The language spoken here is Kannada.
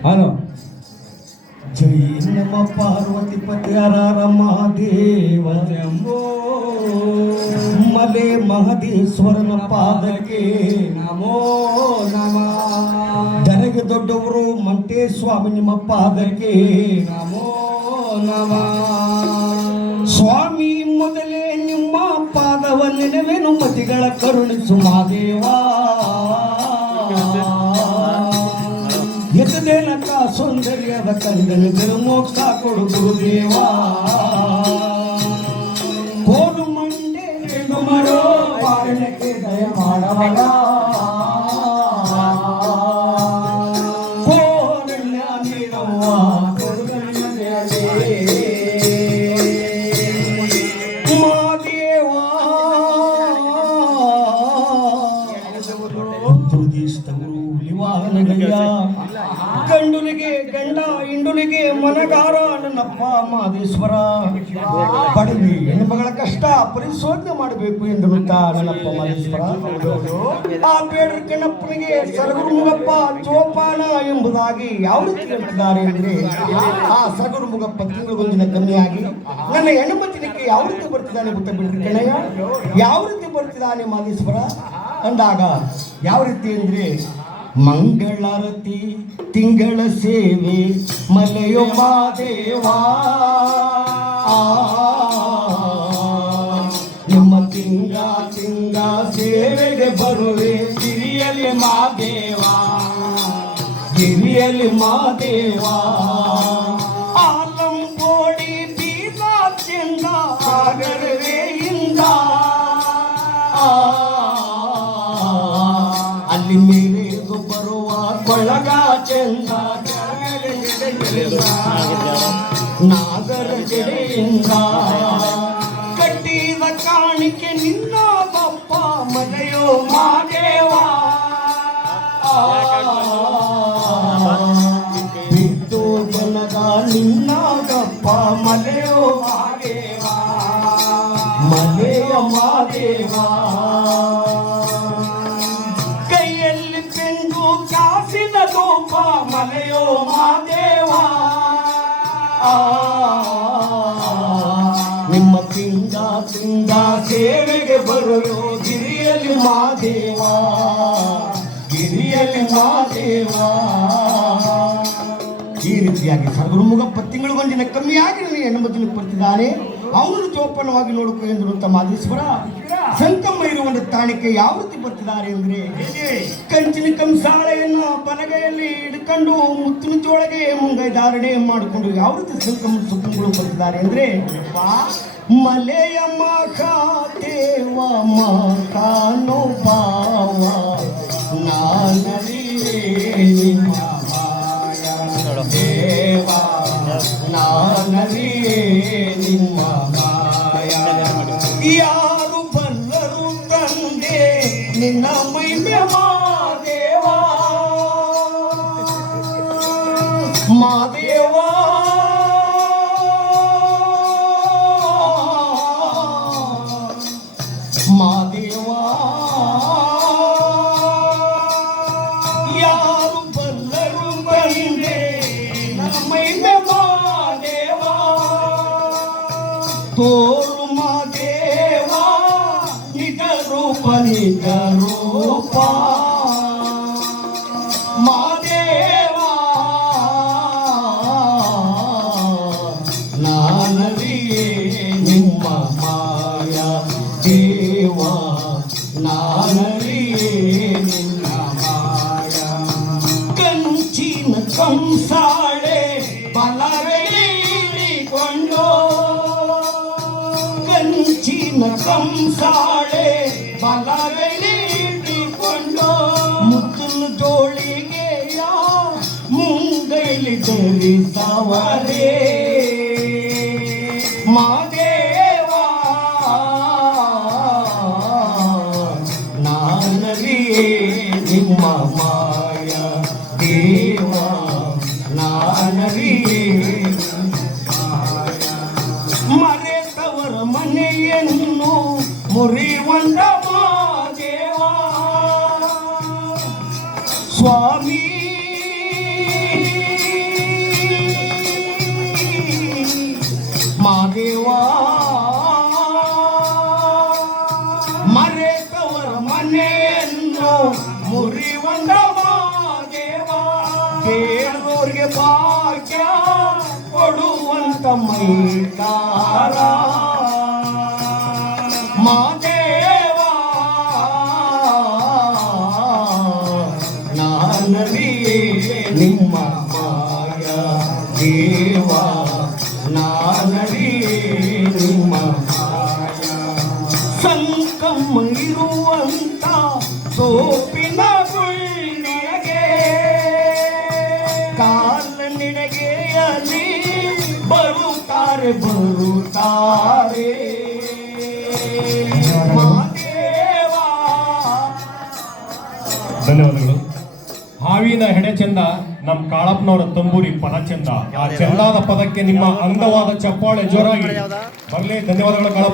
ಹಲೋ ಜೈ ನಮ ಪಾರ್ವತಿ ಪತಿಯರ ಮಹಾದೇವ ಎಂಬೋ ಮಲೆ ಮಹದೇಶ್ವರನ ಪಾದಕ್ಕೆ ನಮೋ ನಮ ದರೆಗೆ ದೊಡ್ಡವರು ಮಂಟೇಸ್ವಾಮಿ ನಿಮ್ಮ ಪಾದಕ್ಕೆ ನಮೋ ನಮ ಸ್ವಾಮಿ ಮೊದಲೇ ನಿಮ್ಮ ಪಾದವ ನೆನವೇನು ಮತಿಗಳ ಕರುಣಿಸು ಮಹಾದೇವ ಎತ್ತದೇನಕ ಸೌಂದರ್ಯದ ಕಂದನಿದರು ಮೋಕ್ಷ ಕೊಡು ಗುರುದೇವ ಕೋಲು ಮಂಡೆ ಮರೋ ಪಾಲನೆಗೆ ದಯ ಮಾಡವಗ ಕೋರಣ್ಯ ನೀರವ್ವ ಮಾದೇವ ದುರ್ಗಿಸ್ತವರು ಹುಲಿವಾಹನಗಯ್ಯ ಗಂಡುಲಿಗೆ ಗಂಡ ಇಂಡುಲಿಗೆ ಮನಗಾರ ನನ್ನಪ್ಪ ಮಾದೇಶ್ವರ ಬಡವಿ ಹೆಣ್ಣುಮಗಳ ಕಷ್ಟ ಪರಿಶೋಧನೆ ಮಾಡಬೇಕು ಎಂದು ನನ್ನಪ್ಪ ಮಾದೇಶ್ವರ ಆ ಬೇಡ್ರ ಕಣ್ಣಪ್ಪನಿಗೆ ಸರಗುರುಮುಗಪ್ಪ ಜೋಪಾನ ಎಂಬುದಾಗಿ ಯಾವ ರೀತಿ ಹೇಳ್ತಿದ್ದಾರೆ ಅಂದ್ರೆ ಆ ಸರಗುರುಮುಗಪ್ಪ ತಿಂಗಳಿಗೊಂದಿನ ಕಮ್ಮಿಯಾಗಿ ನನ್ನ ಹೆಣ್ಣುಮತ್ತಿನಕ್ಕೆ ಯಾವ ರೀತಿ ಬರ್ತಿದ್ದಾನೆ ಗೊತ್ತ ಬಿಡ್ರಿ ಕಣಯ್ಯ ಯಾವ ರೀತಿ ಬರ್ತಿದ್ದಾನೆ ಮಾದೇಶ್ವರ ಅಂದಾಗ ಯಾವ ರೀತಿ ಅಂದ್ರೆ ಮಂಗಳಾರತಿ ತಿಂಗಳ ಸೇವೆ ಮಲೆಯೋ ಮಾದೇವಾ ನಿಮ್ಮ ತಿಂಗ ಸೇವೆಗೆ ಬರುವೆ ಗಿರಿಯಲ್ಲಿ ಮಾದೇವಾ ಗಿರಿಯಲ್ಲಿ ಮಾದೇವಾ ಆಲಂಬೋಡಿ ಬೀದ ಚೆಂದ ಆಗರವೆಯಿಂದ ಅಲ್ಲಿ ಮೇಲೆ ಬರುವ ಕೊಳಗ ಚೆಂದ ನಾಗರ ಜಡೆಯಿಂದ ಕಟ್ಟಿದ ಕಾಣಿಕೆ ನಿನ್ನ ಬಪ್ಪ ಮನೆಯೋ ಮಾದೇವ ಬಿಟ್ಟು ಜನಗ ನಿನ್ನ ಗಪ್ಪ ಮನೆಯೋ ಮಾದೇವ ಮನೆಯ ಮಾದೇವ ಕಾಸಿನ ರೂಪ ಮನೆಯೋ ಮಾದೇವ ನಿಮ್ಮ ತಿಂಗ ಸೇವೆಗೆ ಬರುವುದು ಗಿರಿಯಲ್ಲಿ ಮಾದೇವ ಗಿರಿಯಲ್ಲಿ ಮಾದೇವ ಈ ರೀತಿಯಾಗಿ ಸರಗುರುಮುಗಪ್ಪ ತಿಂಗಳಿಗೊಂದಿನ ಕಮ್ಮಿಯಾಗಿ ನನಗೆ ಹೆಣ್ಣುಮತ್ತಿನ ಬರ್ತಿದ್ದಾನೆ ಅವನು ಜೋಪಾನವಾಗಿ ನೋಡಿಕೊ ಎಂದು ಮಾದೇಶ್ವರ ಸಂಕಮ್ಮ ಇರುವಂತ ತಾಣಿಕೆ ಯಾವ ರೀತಿ ಬರ್ತಿದ್ದಾರೆ ಅಂದ್ರೆ ಕಂಚಿನ ಕಂಸಾಳೆಯನ್ನು ಬಲಗೈಯಲ್ಲಿ ಹಿಡ್ಕೊಂಡು ಮುತ್ತಿನ ಜೋಳಗೆ ಮುಂಗೈ ಧಾರಣೆ ಮಾಡಿಕೊಂಡು ಯಾವ ರೀತಿ ಸಂಕಮ್ಮ ಸುತ್ತಗಳು ಬರ್ತಿದ್ದಾರೆ ಅಂದ್ರೆ ಮಲೆಯ ಮಹಾದೇವ ಮಕಾನೋ ಭಾವ ನಾನರಿಯೇ ನಿಮ್ಮ ದೇವ ನಾನರಿಯೇ ನಿಮ್ಮ ಮಾಯ ಯಾರು ಬಲ್ಲರು ತಂದೆ ನಿನ್ನ ಮೈಮೆ ಮಾದೇವ ಮಾದೇವ ಮಾದೇವ ಯಾರು ಬಲ್ಲರು ಬಂದೆ ಮೈಮೆ ಮಾದೇವ ತೋರು ಮಾದೇವ ನಿಜ ರೂಪ ಮಾದೇವ ನಾನರಿಯೇ ನಿಮ್ಮ ಮಾಯ ದೇವ ನಾನರಿಯೇ ನಿನ್ನ ಮಾಯ ಕಂಚಿನ ಕಂಸಾಳೆ ಬಲವೆಳಿಕೊಂಡು ಕಂಚಿನ ಕಂಸಾಳೆ ಬಲವೆಳಿಕೊಂಡು ಮುತ್ತಲು ಜೋಳಿಗೆ ಮುಂಗೈಲಿ ಧರಿಸವರೇ ಮಾದೇವ ನಾನರಿಯೇ ನಿಮ್ಮ ಮಾಯ ದೇವ ನಾನರಿಯೇ ಮರೆತವರ ಮನೆಯನ್ನು ಮುರಿಯುವಂತ ಮಾದೇವ ಸ್ವಾಮಿ ಮರೆತವರ ಮನೆಯನ್ನು ಮುರಿವಂತ ಮಾದೇವ, ಬೇಡದವ್ರಿಗೆ ಭಾಗ್ಯ ಕೊಡುವಂತ ಮೈಕಾರ ಮಾದೇವ. ನಾನರಿಯೇ ನಿಮ್ಮ ಮಾಯ ದೇವ, ನಾನರಿಯೇ ನಿಮ್ಮ ಮಾಯ. ಸಂಕಮ್ಮ ಇರುವಂತ ಸೋಪಿನ ಗುಳ್ಳಿಗೆ ಕಾಲನಿಡಗೆಯಲ್ಲಿ ಬರುತ್ತಾರೆ ಬರುತ್ತಾರೆ ಮಾದೇವ. ಧನ್ಯವಾದಗಳು. ಹಾವಿನ ಹೆಡೆ ಚಂದ, ನಮ್ಮ ಕಾಳಪ್ಪನವರ ತಂಬೂರಿ ಪದ ಚಂದ. ಆ ಚಂದಾದ ಪದಕ್ಕೆ ನಿಮ್ಮ ಅಂದವಾದ ಚಪ್ಪಾಳೆ ಜೋರಾಗಿ ಬರಲಿ. ಧನ್ಯವಾದಗಳು ಕಾಳಪ್ಪ.